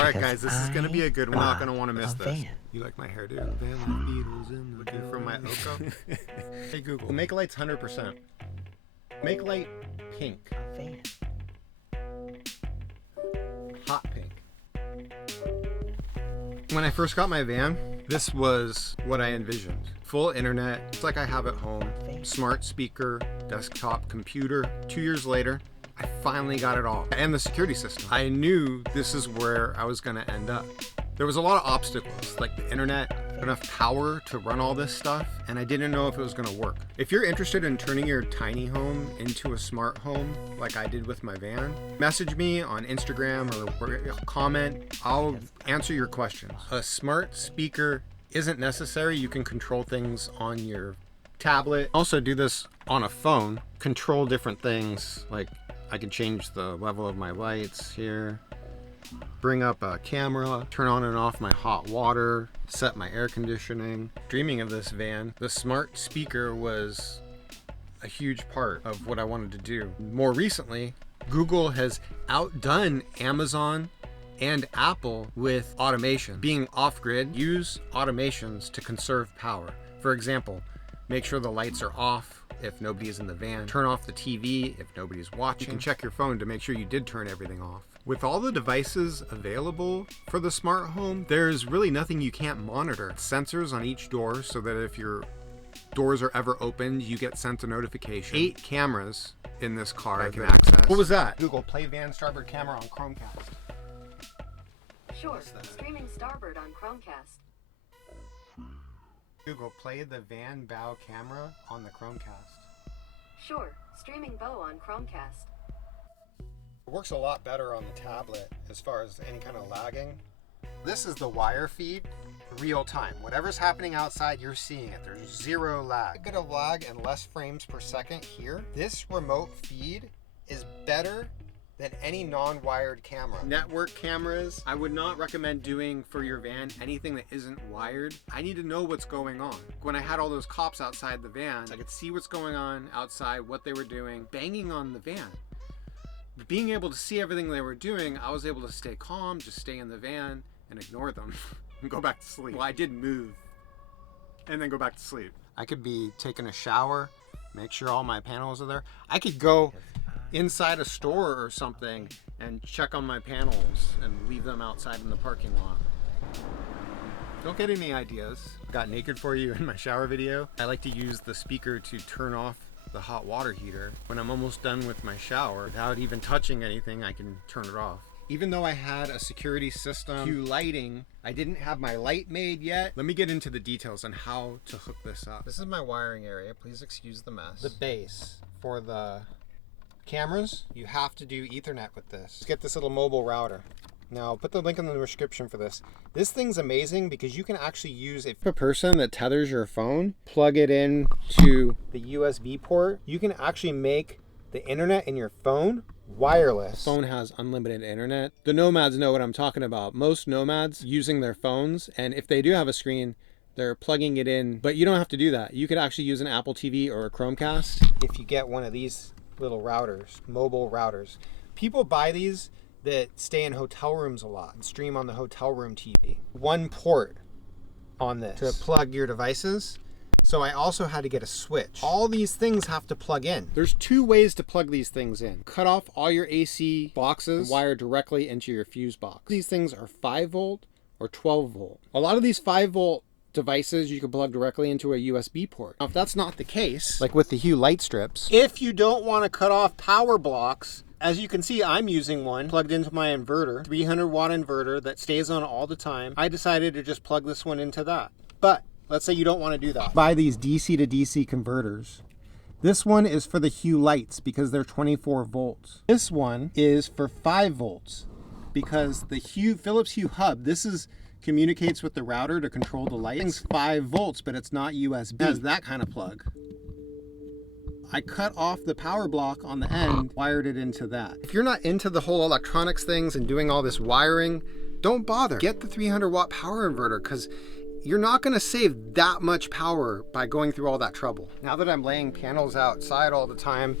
All right, guys, this is going to be a good one. We're not going to want to miss this. Van. You like my hairdo? Vanlife Beatles in the looking from my Oko. Hey, Google, make lights 100%. Make light pink. Van. Hot pink. When I first got my van, this was what I envisioned. Full internet, it's like I have at home, smart speaker, desktop computer. 2 years later, I finally got it all. And the security system. I knew this is where I was gonna end up. There was a lot of obstacles, like the internet, enough power to run all this stuff, and I didn't know if it was gonna work. If you're interested in turning your tiny home into a smart home, like I did with my van, message me on Instagram or comment. I'll answer your questions. A smart speaker isn't necessary. You can control things on your tablet. Also do this on a phone, control different things. Like I can change the level of my lights here, bring up a camera, turn on and off my hot water, set my air conditioning. Dreaming of this van, the smart speaker was a huge part of what I wanted to do. More recently, Google has outdone Amazon and Apple with automation. Being off-grid, use automations to conserve power. For example, make sure the lights are off if nobody is in the van. Turn off the TV if nobody's watching. You can check your phone to make sure you did turn everything off. With all the devices available for the smart home, there's really nothing you can't monitor. Sensors on each door so that if your doors are ever opened, you get sent a notification. 8 cameras in this car I can access. What was that? Google, play van starboard camera on Chromecast. Sure, streaming starboard on Chromecast. Google, play the van bow camera on the Chromecast. Sure, streaming bow on Chromecast. It works a lot better on the tablet as far as any kind of lagging. This is the wire feed, real time. Whatever's happening outside, you're seeing it. There's zero lag. A bit of lag and less frames per second here. This remote feed is better than any non-wired camera. Network cameras, I would not recommend doing for your van anything that isn't wired. I need to know what's going on. When I had all those cops outside the van, I could see what's going on outside, what they were doing, banging on the van. Being able to see everything they were doing, I was able to stay calm, just stay in the van and ignore them and go back to sleep. Well, I did move and then go back to sleep. I could be taking a shower, make sure all my panels are there. I could go inside a store or something and check on my panels and leave them outside in the parking lot. Don't get any ideas. Got naked for you in my shower video. I like to use the speaker to turn off the hot water heater. When I'm almost done with my shower, without even touching anything, I can turn it off. Even though I had a security system, Hue lighting, I didn't have my light made yet. Let me get into the details on how to hook this up. This is my wiring area. Please excuse the mess. The base for the cameras, you have to do Ethernet with this. Just get this little mobile router. Now, I'll put the link in the description for this. This thing's amazing because you can actually use a person that tethers your phone, plug it in to the USB port. You can actually make the internet in your phone wireless. The phone has unlimited internet. The nomads know what I'm talking about. Most nomads using their phones, and if they do have a screen, they're plugging it in, but you don't have to do that. You could actually use an Apple TV or a Chromecast if you get one of these little routers, mobile routers. People buy these that stay in hotel rooms a lot and stream on the hotel room TV. One port on this to plug your devices. So I also had to get a switch. All these things have to plug in. There's 2 ways to plug these things in. Cut off all your AC boxes, wire directly into your fuse box. These things are 5 volt or 12 volt. A lot of these 5 volt devices you can plug directly into a USB port. Now, if that's not the case, like with the Hue light strips, if you don't want to cut off power blocks, as you can see, I'm using one plugged into my inverter, 300 watt inverter that stays on all the time. I decided to just plug this one into that. But let's say you don't want to do that. Buy these DC to DC converters. This one is for the Hue lights because they're 24 volts. This one is for 5 volts because the Philips Hue hub, communicates with the router to control the lights. It's 5 volts, but it's not USB. It has that kind of plug. I cut off the power block on the end, wired it into that. If you're not into the whole electronics things and doing all this wiring, don't bother. Get the 300 watt power inverter because you're not going to save that much power by going through all that trouble. Now that I'm laying panels outside all the time,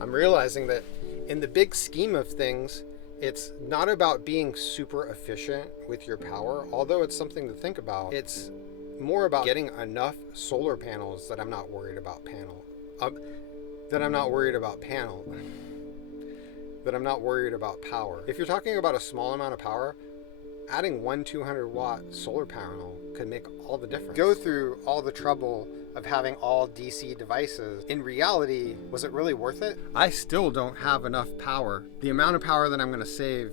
I'm realizing that in the big scheme of things, It's not about being super efficient with your power, although it's something to think about. It's more about getting enough solar panels that I'm not worried about that I'm not worried about power. If you're talking about a small amount of power, adding one 200-watt solar panel could make all the difference. Go through all the trouble of having all DC devices. In reality, was it really worth it? I still don't have enough power. The amount of power that I'm going to save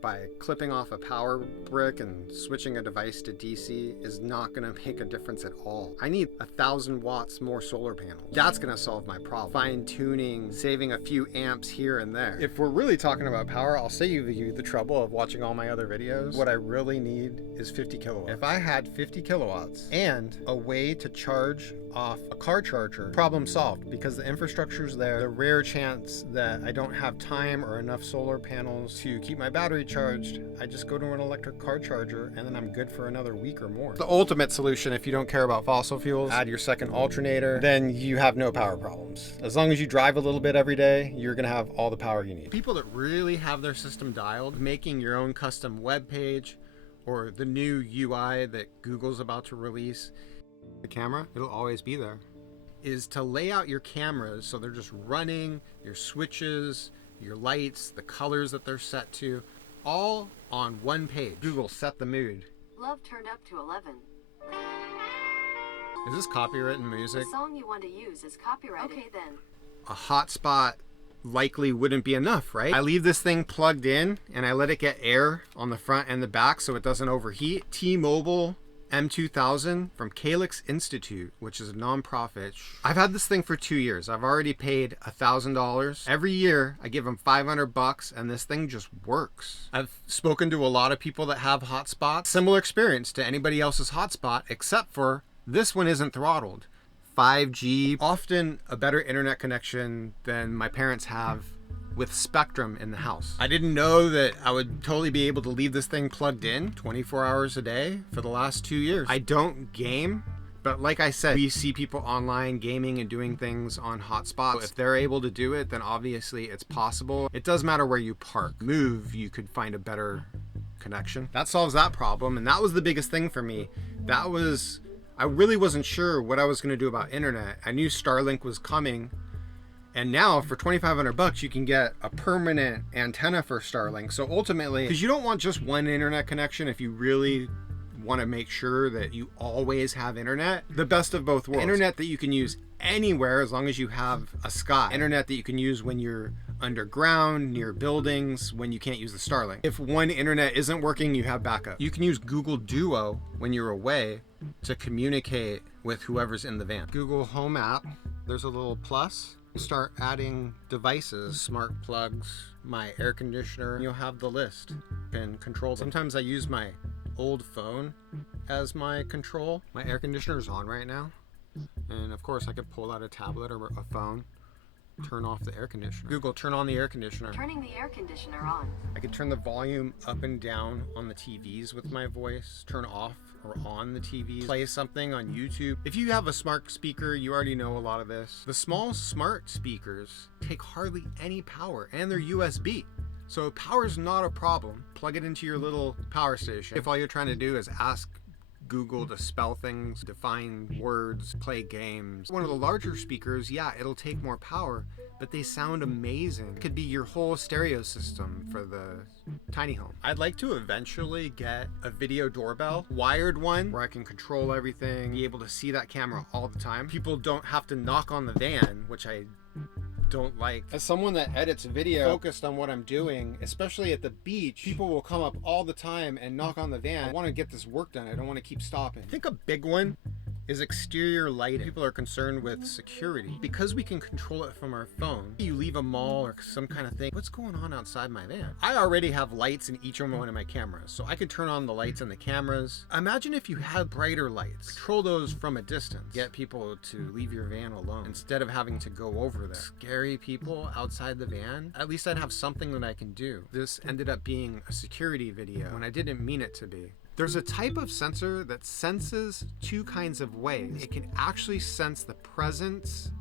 by clipping off a power brick and switching a device to DC is not going to make a difference at all. I need 1,000 watts more solar panels. That's going to solve my problem. Fine tuning, saving a few amps here and there. If we're really talking about power, I'll save you the trouble of watching all my other videos. What I really need is 50 kilowatts. If I had 50 kilowatts and a way to charge off a car charger, problem solved, because the infrastructure's there. The rare chance that I don't have time or enough solar panels to keep my battery charged, I just go to an electric car charger and then I'm good for another week or more. The ultimate solution, if you don't care about fossil fuels, add your second alternator, then you have no power problems. As long as you drive a little bit every day, you're gonna have all the power you need. People that really have their system dialed, making your own custom web page or the new UI that Google's about to release, the camera, it'll always be there, is to lay out your cameras so they're just running, your switches, your lights, the colors that they're set to, all on one page. Google set the mood. Love turned up to 11. Is this copywritten music? The song you want to use is copyrighted. Okay then. A hotspot likely wouldn't be enough, right? I leave this thing plugged in and I let it get air on the front and the back so it doesn't overheat. T-Mobile M2000 from Calyx Institute, which is a nonprofit. I've had this thing for 2 years. I've already paid $1,000. Every year I give them $500 and this thing just works. I've spoken to a lot of people that have hotspots. Similar experience to anybody else's hotspot, except for this one isn't throttled. 5G, often a better internet connection than my parents have with Spectrum in the house. I didn't know that I would totally be able to leave this thing plugged in 24 hours a day for the last 2 years. I don't game, but like I said, we see people online gaming and doing things on hotspots. If they're able to do it, then obviously it's possible. It does matter where you park. Move, you could find a better connection. That solves that problem, and that was the biggest thing for me. I really wasn't sure what I was gonna do about internet. I knew Starlink was coming, and now for $2,500 you can get a permanent antenna for Starlink. So ultimately, because you don't want just one internet connection, if you really want to make sure that you always have internet, the best of both worlds. Internet that you can use anywhere as long as you have a sky. Internet that you can use when you're underground, near buildings, when you can't use the Starlink. If one internet isn't working, you have backup. You can use Google Duo when you're away to communicate with whoever's in the van. Google Home app, there's a little plus. Start adding devices, smart plugs, my air conditioner, you'll have the list and control. Sometimes I use my old phone as my control. My air conditioner is on right now. And of course I could pull out a tablet or a phone, turn off the air conditioner. Google, turn on the air conditioner. Turning the air conditioner on. I could turn the volume up and down on the TVs with my voice, turn off or on the TV, play something on YouTube. If you have a smart speaker, you already know a lot of this. The small smart speakers take hardly any power and they're USB. So power's not a problem. Plug it into your little power station. If all you're trying to do is ask Google to spell things, define words, play games. One of the larger speakers, yeah, it'll take more power, but they sound amazing. It could be your whole stereo system for the tiny home. I'd like to eventually get a video doorbell, wired one, where I can control everything, be able to see that camera all the time. People don't have to knock on the van, which I don't like. As someone that edits video focused on what I'm doing, especially at the beach, people will come up all the time and knock on the van. I want to get this work done. I don't want to keep stopping. I think a big one is exterior lighting. People are concerned with security. Because we can control it from our phone, you leave a mall or some kind of thing, what's going on outside my van? I already have lights in each one of my cameras, so I could turn on the lights in the cameras. Imagine if you had brighter lights. Control those from a distance. Get people to leave your van alone instead of having to go over there. Scary people outside the van, at least I'd have something that I can do. This ended up being a security video when I didn't mean it to be. There's a type of sensor that senses two kinds of ways. It can actually sense the presence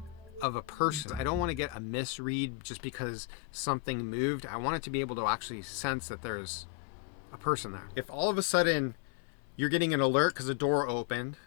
of a person. I don't want to get a misread just because something moved. I want it to be able to actually sense that there's a person there. If all of a sudden you're getting an alert because the door opened,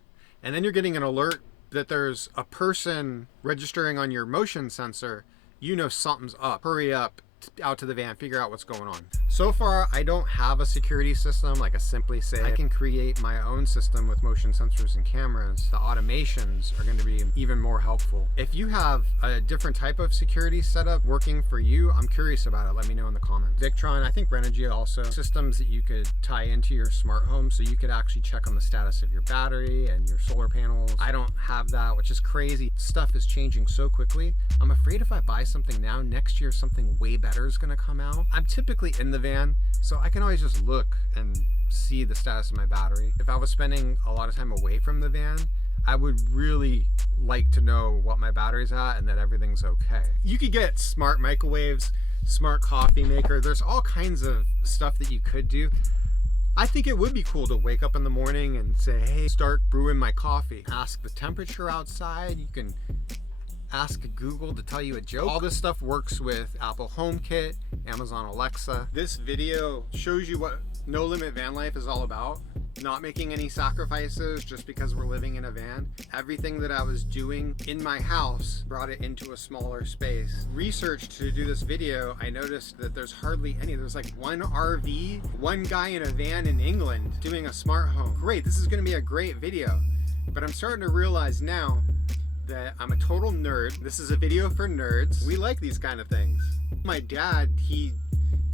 and then you're getting an alert that there's a person registering on your motion sensor, you know something's up. Hurry up out to the van, figure out what's going on. So far, I don't have a security system like a Simply Safe. I can create my own system with motion sensors and cameras. The automations are going to be even more helpful. If you have a different type of security setup working for you, I'm curious about it. Let me know in the comments. Victron, I think Renogy also, systems that you could tie into your smart home so you could actually check on the status of your battery and your solar panels. I don't have that, which is crazy. Stuff is changing so quickly. I'm afraid if I buy something now, next year something way better is going to come out. I'm typically in the van, so I can always just look and see the status of my battery. If I was spending a lot of time away from the van, I would really like to know what my battery's at and that everything's okay. You could get smart microwaves, smart coffee maker. There's all kinds of stuff that you could do. I think it would be cool to wake up in the morning and say, hey, start brewing my coffee. Ask the temperature outside. You can ask Google to tell you a joke. All this stuff works with Apple HomeKit, Amazon Alexa. This video shows you what No Limit Van Life is all about. Not making any sacrifices just because we're living in a van. Everything that I was doing in my house brought it into a smaller space. Research to do this video, I noticed that there's hardly any. There's like one RV, one guy in a van in England doing a smart home. Great, this is gonna be a great video. But I'm starting to realize now that I'm a total nerd. This is a video for nerds. We like these kind of things. My dad, he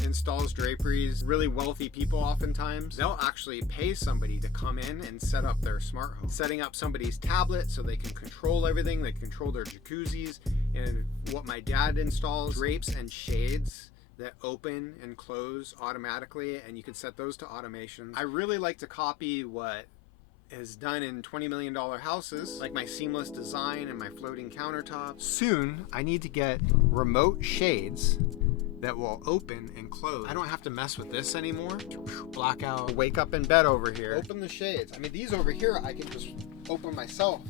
installs draperies. Really wealthy people oftentimes, they'll actually pay somebody to come in and set up their smart home. Setting up somebody's tablet so they can control everything. They control their jacuzzis. And what my dad installs, drapes and shades that open and close automatically, and you can set those to automations. I really like to copy what is done in $20 million houses, like my seamless design and my floating countertops. Soon, I need to get remote shades that will open and close. I don't have to mess with this anymore. Blackout. Wake up in bed over here. Open the shades. I mean, these over here, I can just open myself.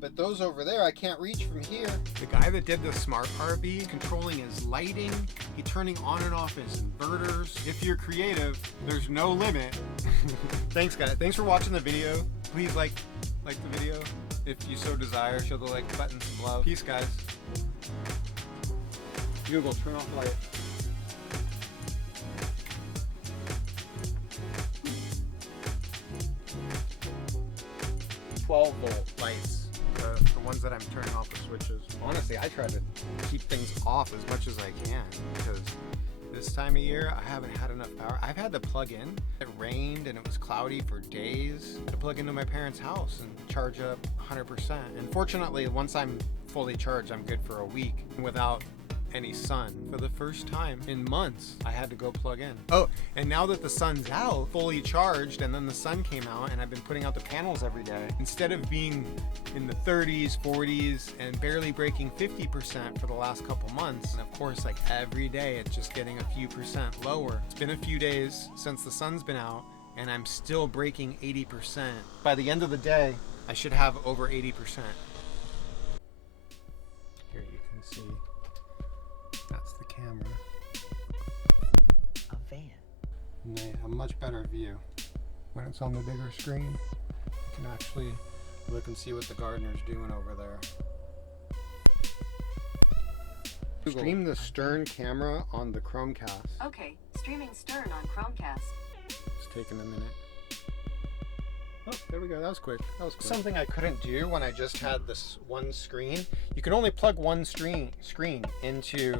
But those over there, I can't reach from here. The guy that did the smart RV, controlling his lighting, he turning on and off his inverters. If you're creative, there's no limit. Thanks, guys. Thanks for watching the video. Please like the video. If you so desire, show the like button some love. Peace, guys. Google, turn off the light. 12-volt lights. The ones that I'm turning off the switches. Honestly, I try to keep things off as much as I can because this time of year I haven't had enough power. I've had to plug in. It rained and it was cloudy for days. To plug into my parents' house and charge up 100%. And fortunately, once I'm fully charged, I'm good for a week without any sun. For the first time in months, I had to go plug in. Oh, and now that the sun's out, fully charged, and then the sun came out and I've been putting out the panels every day, instead of being in the 30s, 40s, and barely breaking 50% for the last couple months, and of course, like every day, it's just getting a few percent lower. It's been a few days since the sun's been out, and I'm still breaking 80%. By the end of the day, I should have over 80%. Here you can see. That's the camera. A van. And a much better view. When it's on the bigger screen, you can actually look and see what the gardener's doing over there. Stream the Stern camera on the Chromecast. Okay, streaming Stern on Chromecast. It's taking a minute. Oh, there we go. That was quick. That was quick. Something I couldn't do when I just had this one screen. You can only plug one screen into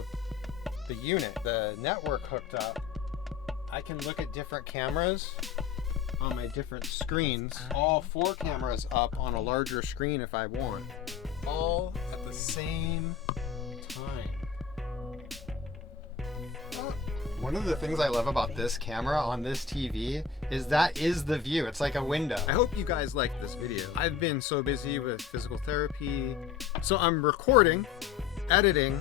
the unit. The network hooked up. I can look at different cameras on my different screens. All 4 cameras up on a larger screen if I want. All at the same time. One of the things I love about this camera on this TV is that is the view. It's like a window. I hope you guys liked this video. I've been so busy with physical therapy. So I'm recording, editing,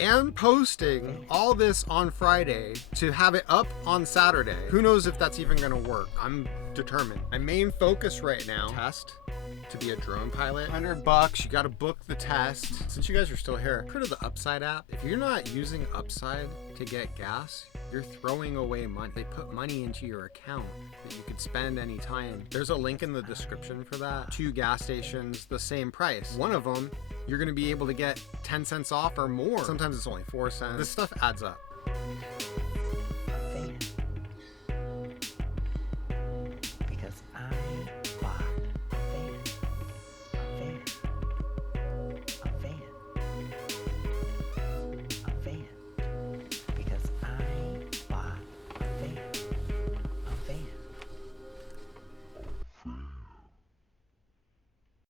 and posting all this on Friday to have it up on Saturday. Who knows if that's even gonna work? I'm determined. My main focus right now, test, to be a drone pilot. $100, you gotta book the test. Since you guys are still here, heard of the Upside app? If you're not using Upside to get gas, you're throwing away money. They put money into your account that you could spend anytime. There's a link in the description for that. 2 gas stations, the same price. One of them, you're gonna be able to get 10 cents off or more. Sometimes it's only 4 cents. This stuff adds up.